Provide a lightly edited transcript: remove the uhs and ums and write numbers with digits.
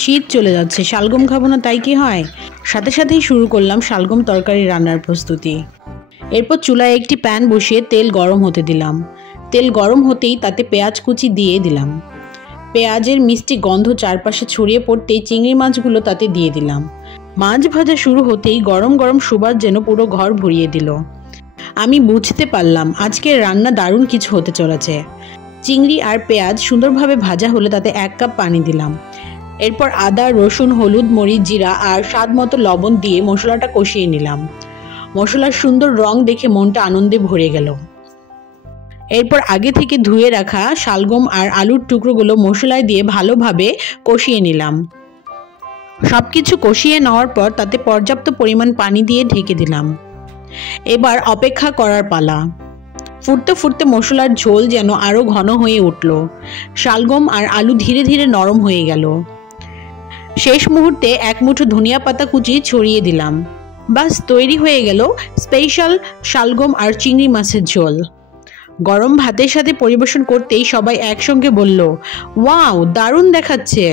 শীত চলে যাচ্ছে, শালগম খাবো না তাই কি হয়? সাথে সাথেই শুরু করলাম শালগম তরকারি রান্নার প্রস্তুতি। এরপর চুলায় একটি প্যান বসিয়ে তেল গরম হতে দিলাম। তেল গরম হতেই তাতে পেঁয়াজ কুচি দিয়ে দিলাম। পেঁয়াজের মিষ্টি গন্ধ চারপাশে ছড়িয়ে পড়তেই চিংড়ি মাছগুলো তাতে দিয়ে দিলাম। মাছ ভাজা শুরু হতেই গরম গরম সুবাস যেন পুরো ঘর ভরিয়ে দিল। আমি বুঝতে পারলাম আজকের রান্না দারুণ কিছু হতে চলেছে। চিংড়ি আর পেঁয়াজ সুন্দরভাবে ভাজা হলে তাতে 1 কাপ পানি দিলাম। এরপর আদা, রসুন, হলুদ, মরিচ, জিরা আর স্বাদ মতো লবণ দিয়ে মশলাটা কষিয়ে নিলাম। মশলার সুন্দর রং দেখে মনটা আনন্দে ভরে গেল। এরপর আগে থেকে ধুয়ে রাখা শালগম আর আলুর টুকরোগুলো মশলায় দিয়ে ভালোভাবে কষিয়ে নিলাম। সবকিছু কষিয়ে নেওয়ার পর তাতে পর্যাপ্ত পরিমাণ পানি দিয়ে ঢেকে দিলাম। এবার অপেক্ষা করার পালা। ফুটতে ফুটতে মশলার ঝোল যেন আরো ঘন হয়ে উঠল। শালগম আর আলু ধীরে ধীরে নরম হয়ে গেল। শেষ মুহূর্তে 1 মুঠো ধনিয়া পাতা কুচি ছড়িয়ে দিলাম। বাস তৈরি হয়ে গেল স্পেশাল শালগম আর চিংড়ি মাছের ঝোল। গরম ভাতের সাথে পরিবেশন করতেই সবাই একসঙ্গে বলল, ওয়াও, দারুণ দেখাচ্ছে।